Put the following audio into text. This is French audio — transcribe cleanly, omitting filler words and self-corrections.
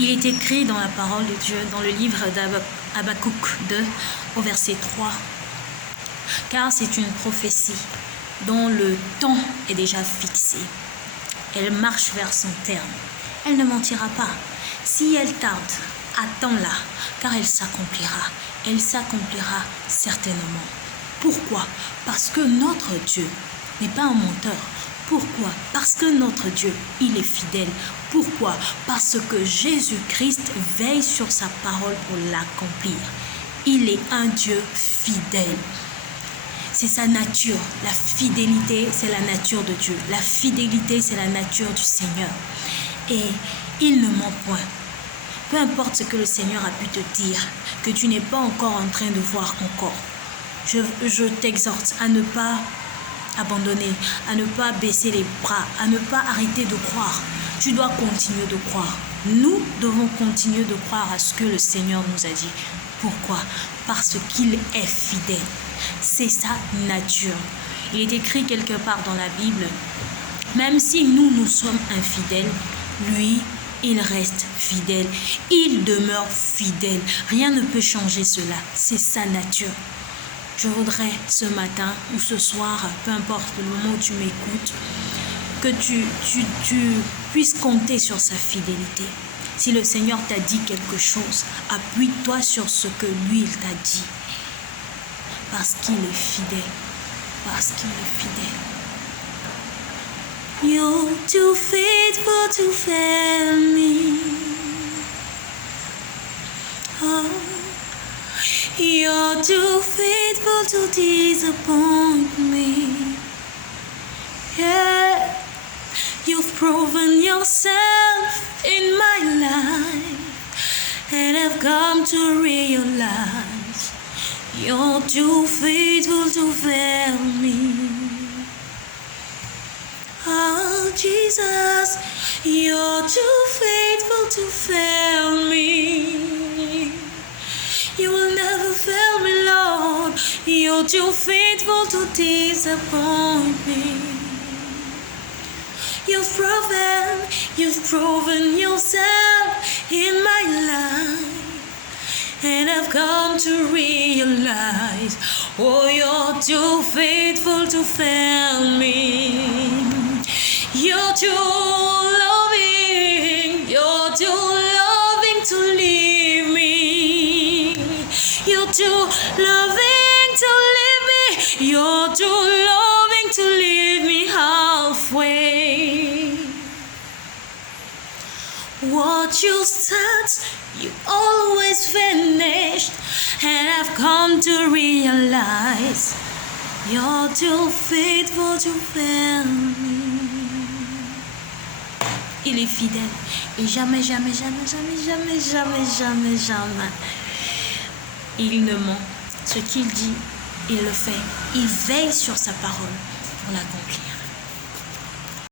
Il est écrit dans la parole de Dieu, dans le livre d'Habakkuk 2, au verset 3. Car c'est une prophétie dont le temps est déjà fixé. Elle marche vers son terme. Elle ne mentira pas. Si elle tarde, attends-la, car elle s'accomplira. Elle s'accomplira certainement. Pourquoi? Parce que notre Dieu n'est pas un menteur. Pourquoi? Parce que notre Dieu, il est fidèle. Pourquoi? Parce que Jésus-Christ veille sur sa parole pour l'accomplir. Il est un Dieu fidèle. C'est sa nature. La fidélité, c'est la nature de Dieu. La fidélité, c'est la nature du Seigneur. Et il ne ment point. Peu importe ce que le Seigneur a pu te dire, que tu n'es pas encore en train de voir encore. Je t'exhorte à ne pas abandonner, à ne pas baisser les bras, à ne pas arrêter de croire. Tu dois continuer de croire. Nous devons continuer de croire à ce que le Seigneur nous a dit. Pourquoi? Parce qu'il est fidèle. C'est sa nature. Il est écrit quelque part dans la Bible, même si nous sommes infidèles, lui, il reste fidèle. Il demeure fidèle. Rien ne peut changer cela. C'est sa nature. Je voudrais ce matin ou ce soir, peu importe le moment où tu m'écoutes, que tu puisses compter sur sa fidélité. Si le Seigneur t'a dit quelque chose, appuie-toi sur ce que lui, il t'a dit. Parce qu'il est fidèle. Parce qu'il est fidèle. You're too faithful to fail me. Oh. You're too faithful to disappoint me. Yeah, you've proven yourself in my life, and I've come to realize you're too faithful to fail me. Oh, Jesus, you're too faithful to fail me. You will never fail me, Lord. You're too faithful to disappoint me. You've proven yourself in my life, and I've come to realize, oh, you're too faithful to fail me. You're too loving. You're too loving to leave me. You're too loving to leave me. You're too loving to leave me halfway. What you start, you always finish. And I've come to realize you're too faithful to fail me. Il est fidèle. Et jamais, jamais, jamais, jamais, jamais, jamais, jamais, jamais. Il ne ment. Ce qu'il dit, il le fait. Il veille sur sa parole pour l'accomplir.